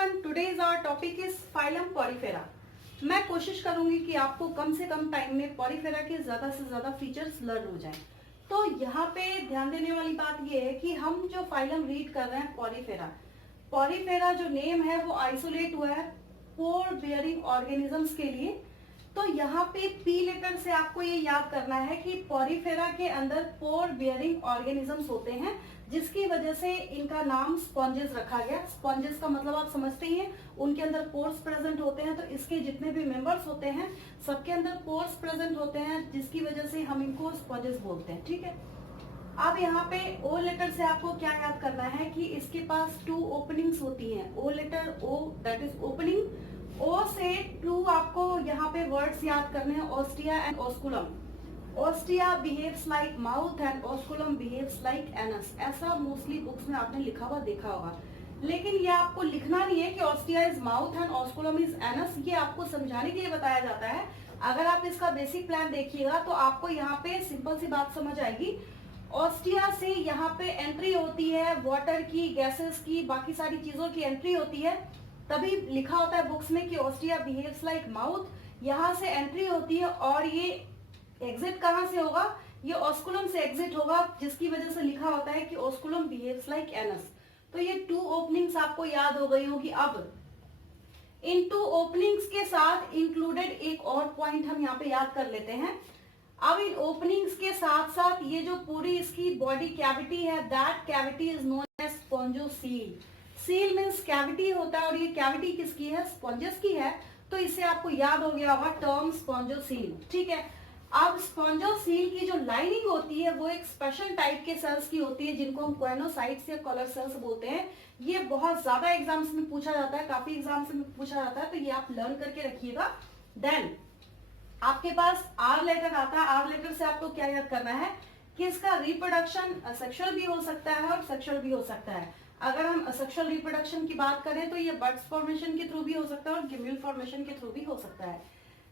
Everyone, today's our topic is phylum Porifera. मैं कोशिश करूंगी कि आपको कम से कम टाइम में पॉलीफेरा के ज्यादा से ज्यादा फीचर्स लर्न हो जाएं। तो यहाँ पे ध्यान देने वाली बात ये है कि हम जो फाइलम रीड कर रहे हैं पॉलीफेरा जो नेम है वो आइसोलेट हुआ है पोर बियरिंग ऑर्गेनिजम्स के लिए। तो यहाँ पे पी लेटर से आपको ये याद करना है कि पॉलीफेरा के अंदर पोर बियरिंग ऑर्गेनिजम्स होते हैं, जिसकी वजह से इनका नाम स्पॉन्जेस रखा गया। स्पॉन्जेस का मतलब आप समझते ही हैं, उनके अंदर पोर्स प्रेजेंट होते हैं। तो इसके जितने भी मेंबर्स होते हैं सबके अंदर पोर्स प्रेजेंट होते हैं, जिसकी वजह से हम इनको स्पॉन्जेस बोलते हैं। ठीक है, अब यहाँ पे ओ लेटर से आपको क्या याद करना है कि इसके पास 2 ओपनिंग्स होती हैं। O letter, O that is opening. O से 2 आपको यहाँ पे वर्ड्स याद करने हैं, ostia and osculum. Ostia behaves like mouth and osculum behaves like anus. ऐसा मोस्टली बुक्स में आपने लिखा हुआ देखा होगा, लेकिन ये आपको लिखना नहीं है कि ostia is mouth and osculum is anus. ये आपको समझाने के लिए बताया जाता है। अगर आप इसका बेसिक प्लान देखिएगा तो आपको यहाँ पे सिंपल सी बात समझ आएगी। ऑस्टिया से यहाँ पे एंट्री होती है वाटर की, गैसेस की, बाकी सारी चीजों की एंट्री होती है। तभी लिखा होता है बुक्स में कि ऑस्टिया बिहेव्स लाइक माउथ। यहाँ से एंट्री होती है और ये एग्जिट कहाँ से होगा, ये ऑस्कुलम से एग्जिट होगा, जिसकी वजह से लिखा होता है कि ऑस्कुलम बिहेव्स लाइक एनस। तो ये 2 ओपनिंग्स आपको याद हो गई होगी। अब इन 2 ओपनिंग्स के साथ इंक्लूडेड एक और पॉइंट हम यहाँ पे याद कर लेते हैं। अब इन ओपनिंग्स के साथ साथ ये जो पूरी इसकी बॉडी कैविटी है, that cavity is known as spongocoel. Coel means cavity होता है और ये कैविटी किसकी है, स्पॉन्जेस की है। तो इससे आपको याद हो गया होगा टर्म स्पॉन्जोसील। ठीक है, अब स्पॉन्जोसील की जो लाइनिंग होती है वो एक स्पेशल टाइप के सेल्स की होती है, जिनको हम क्वेनोसाइट्स या कॉलर सेल्स बोलते हैं। ये बहुत ज्यादा एग्जाम्स में पूछा जाता है, काफी एग्जाम्स में पूछा जाता है, तो ये आप लर्न करके रखिएगा। देन आपके पास आर लेटर आता है। आर लेटर से आपको क्या याद करना है कि इसका रिप्रोडक्शन असेक्सुअल भी हो सकता है और सेक्सुअल भी हो सकता है। अगर हम असेक्सुअल रिप्रोडक्शन की बात करें तो ये बड्स फॉर्मेशन के थ्रू भी हो सकता है और गिम्यूल फॉर्मेशन के थ्रू भी हो सकता है।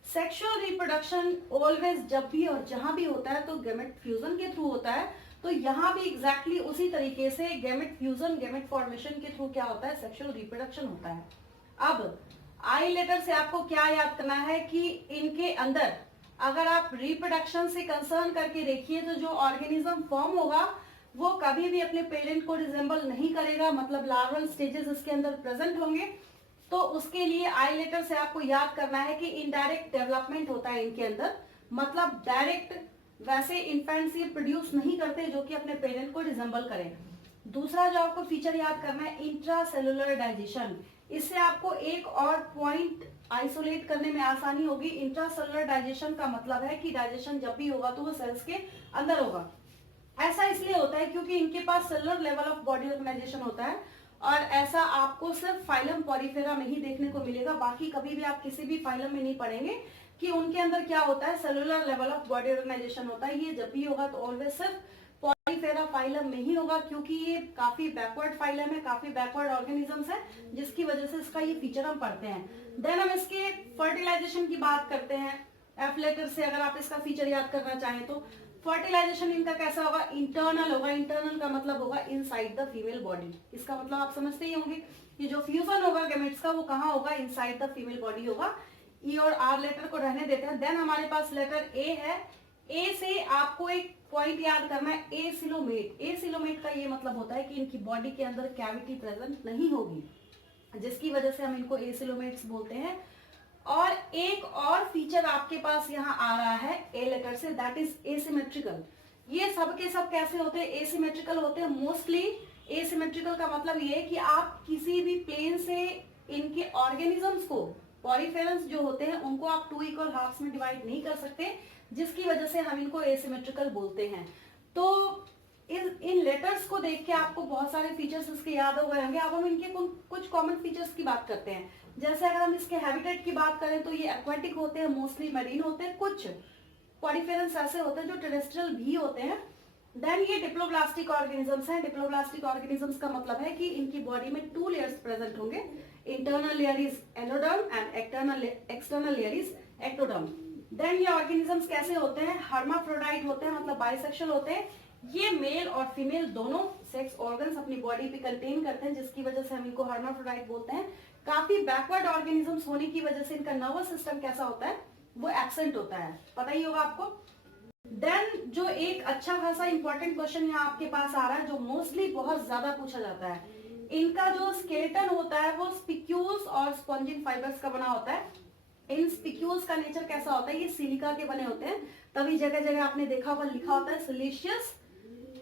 सेक्सुअल रिप्रोडक्शन ऑलवेज जब भी और जहां भी होता है तो गैमेट फ्यूजन के थ्रू होता है। तो यहाँ भी एग्जैक्टली उसी तरीके से गैमेट फ्यूजन, गैमेट फॉर्मेशन के थ्रू क्या होता है, सेक्सुअल रिप्रोडक्शन होता है। अब आई लेटर से आपको क्या याद करना है कि इनके अंदर अगर आप रिप्रोडक्शन से कंसर्न करके देखिए तो जो ऑर्गेनिज्म फॉर्म होगा वो कभी भी अपने पेरेंट को रिजेंबल नहीं करेगा, मतलब लार्वल स्टेजेस इसके अंदर प्रेजेंट होंगे। तो उसके लिए आई लेटर से आपको याद करना है कि इनडायरेक्ट डेवलपमेंट होता है इनके अंदर, मतलब डायरेक्ट वैसे इन्फेंट्स ये प्रोड्यूस नहीं करते जो कि अपने पेरेंट को रिजेंबल करें। दूसरा जो आपको फीचर याद करना है इंट्रासेलुलर डाइजेशन। इससे आपको एक और पॉइंट आइसोलेट करने में आसानी होगी। इंट्रासेलुलर डाइजेशन का मतलब है कि डाइजेशन जब भी होगा तो वो सेल्स के अंदर होगा। ऐसा इसलिए होता है क्योंकि इनके पास cellular level of body organisation होता है, और ऐसा आपको सिर्फ फाइलम पॉलीफेरा में ही देखने को मिलेगा। बाकी कभी भी आप किसी भी फाइलम में नहीं पढ़ेंगे कि उनके अंदर क्या होता है, cellular level of body organisation होता है। ये जब भी होगा तो ऑलवेज सिर्फ पॉलीफेरा फाइलम में ही होगा, क्योंकि ये काफी बैकवर्ड फाइलम है, काफी बैकवर्ड ऑर्गेनिजम्स है, जिसकी वजह से इसका ये फीचर हम पढ़ते हैं। देन हम इसके फर्टिलाइजेशन की बात करते हैं। एफ लेटर से अगर आप इसका फीचर याद करना चाहें तो फर्टिलाइजेशन इनका कैसा होगा, इंटरनल होगा। इंटरनल का मतलब होगा इनसाइड द फीमेल बॉडी। इसका मतलब आप समझते ही होंगे कि जो फ्यूजन होगा गैमेट्स का वो कहाँ होगा, इनसाइड द फीमेल बॉडी होगा। ई और आर लेटर को रहने देते हैं। देन हमारे पास लेटर ए है। ए से आपको एक पॉइंट याद करना है, एसिलोमेट। एसिलोमेट का ये मतलब होता है कि इनकी बॉडी के अंदर कैविटी प्रेजेंट नहीं होगी, जिसकी वजह से हम इनको एसिलोमेट्स बोलते हैं। और एक और फीचर आपके पास यहाँ आ रहा है ए लेटर से, दैट इज एसिमेट्रिकल। ये सब के सब कैसे होते हैं, एसिमेट्रिकल होते हैं। मोस्टली एसिमेट्रिकल का मतलब ये है कि आप किसी भी प्लेन से इनके ऑर्गेनिजम्स को, पॉलीफेरल्स जो होते हैं, उनको आप 2 इक्वल हाफ्स में डिवाइड नहीं कर सकते, जिसकी वजह से हम इनको एसिमेट्रिकल बोलते हैं। तो इन लेटर्स को देख के आपको बहुत सारे फीचर्स इसके याद हो गए होंगे। अब हम इनके कुछ कॉमन फीचर्स की बात करते हैं। जैसे अगर हम इसके हैबिटेट की बात करें तो ये एक्वाटिक होते हैं, मोस्टली मरीन होते हैं। कुछ पॉलीफेरल्स ऐसे होते हैं जो टेरेस्ट्रियल भी होते हैं। देन ये डिप्लोब्लास्टिक ऑर्गेनिजम्स हैं। डिप्लोब्लास्टिक ऑर्गेनिजम्स का मतलब है कि इनकी बॉडी में 2 लेयर्स प्रेजेंट होंगे। Internal layer is endoderm and external layer is ectoderm. Then ये ऑर्गेनिजम्स कैसे होते हैं, हर्माफ्रोडाइट होते हैं, मतलब बाइसेक्सुअल होते हैं। ये मेल और फीमेल दोनों सेक्स ऑर्गन्स अपनी बॉडी पे कंटेन करते हैं, जिसकी वजह से हम इनको हर्माफ्रोडाइट बोलते हैं। काफी बैकवर्ड ऑर्गेनिजम्स होने की वजह से इनका नर्वस सिस्टम कैसा होता है, वो एब्सेंट होता है, पता ही होगा आपको। देन जो एक अच्छा खासा इंपॉर्टेंट क्वेश्चन यहाँ आपके पास आ रहा है, जो मोस्टली बहुत ज्यादा पूछा जाता है, इनका जो स्केलेटन होता है वो स्पिक्यूल्स और स्पॉन्जिन फाइबर्स का बना होता है। इन स्पिक्यूल्स का नेचर कैसा होता है, ये सिलिका के बने होते हैं, तभी जगह जगह आपने देखा होगा लिखा होता है सिलिशियस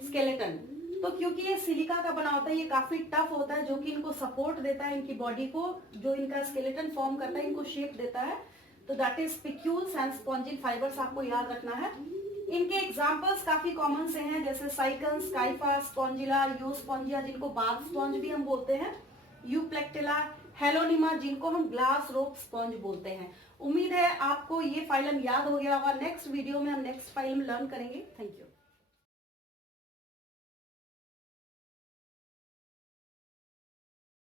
स्केलेटन। तो क्योंकि ये सिलिका का बना होता है, ये काफी टफ होता है, जो कि इनको सपोर्ट देता है, इनकी बॉडी को, जो इनका स्केलेटन फॉर्म करता है, इनको शेप देता है। तो that is spicules and spongin fibres, आपको याद रखना है। इनके एग्जांपल्स काफी कॉमन से हैं, जैसे साइकन, स्काइफा, स्पॉन्जिला, यूस्पॉन्जिया जिनको बाथ स्पॉन्ज भी हम बोलते हैं, यूप्लेक्टिला, हेलोनिमा जिनको हम ग्लास रोप स्पॉन्ज बोलते हैं। उम्मीद है आपको ये फाइलम याद हो गया होगा। नेक्स्ट वीडियो में हम नेक्स्ट फाइलम लर्न करेंगे। Thank you.